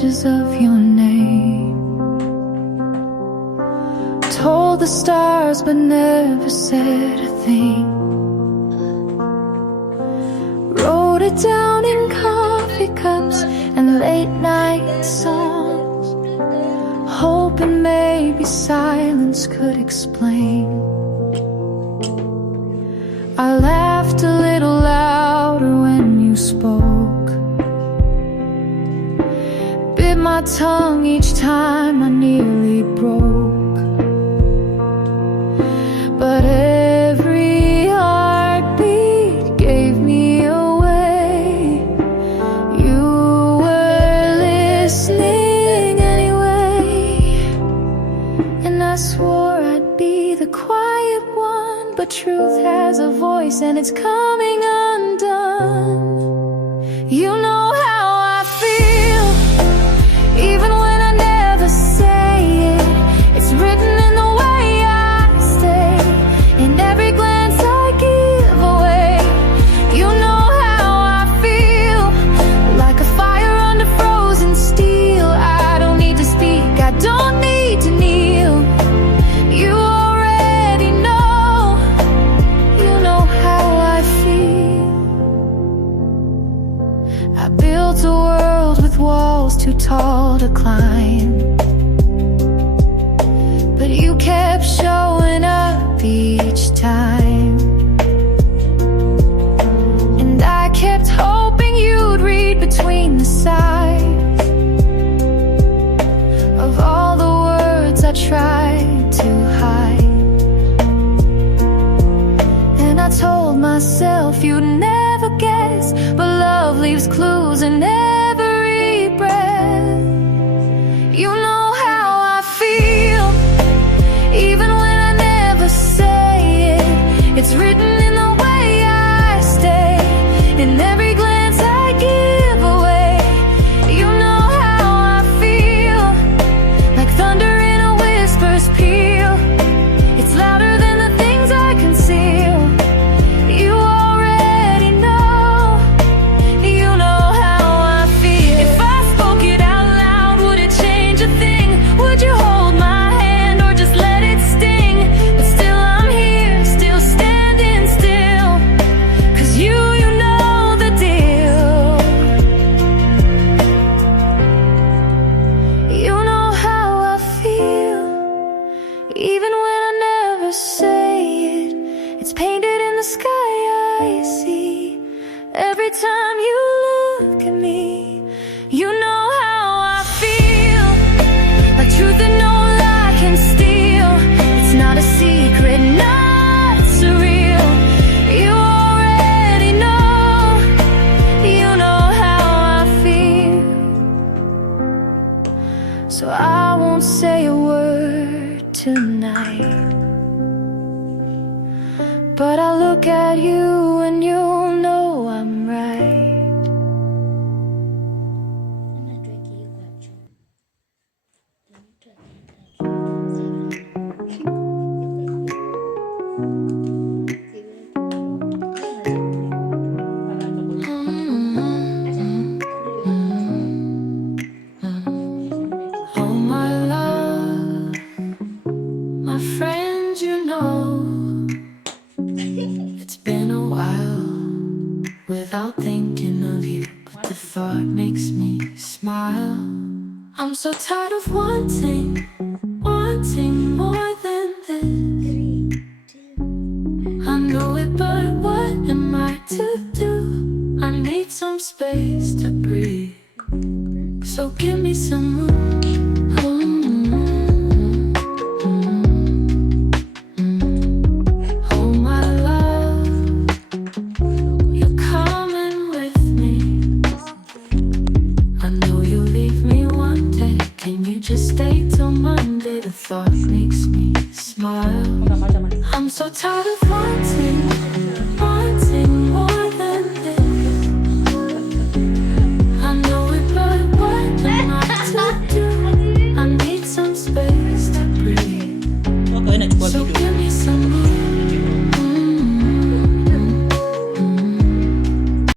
pages of your name. Told the stars but never said a thing. Wrote it down in coffee cups and late night songs, hoping maybe silence could explain. I laughed a little louder when you spoke, bit my tongue each time I nearly broke. But every heartbeat gave me away. You were listening anyway. And I swore I'd be the quiet one, but truth has a voice and it's coming undone. You know how I feel, even when I never say it. It's written in the way I stay, in every glance I give away. You know how I feel, like a fire under frozen steel. I don't need to speak, I don't need to kneel. You already know, you know how I feel. I built a world with walls too tall to climb, but you kept showing up each time. And I kept hoping you'd read between the sides of all the words I tried to hide. And I told myself you'd never guess, but love leaves clues in every breath. You know how I feel, even when I never say it. It's written in the way I stay, in every glance I give away. You know how I feel, like thunder in a whisper's peal. It's louder than the things I conceal. You already know, you know how I feel. If I spoke it out loud, would it change a thing? Would you hold my hand or just let it sting? But still I'm here, still standing still, 'cause you know the deal. You know how I feel, even when I never say it. It's painted in the sky I see, every time you look at me. You know how I feel, like truth that no lie can steal. It's not a secret, not surreal. You already know, you know how I feel. So I won't say a word tonight, but I look at you and you'll know I'm right. Oh my love, my friend, you know, it's been a while without thinking of you, but the thought makes me smile. I'm so tired of wanting more than this. I know it, but what am I to do? I need some space to breathe, so give me some room. Oh my love, you're coming with me. I know you'll leave me one day. Can you just stay till Monday? The thought makes me smile. I'm so tired of wanting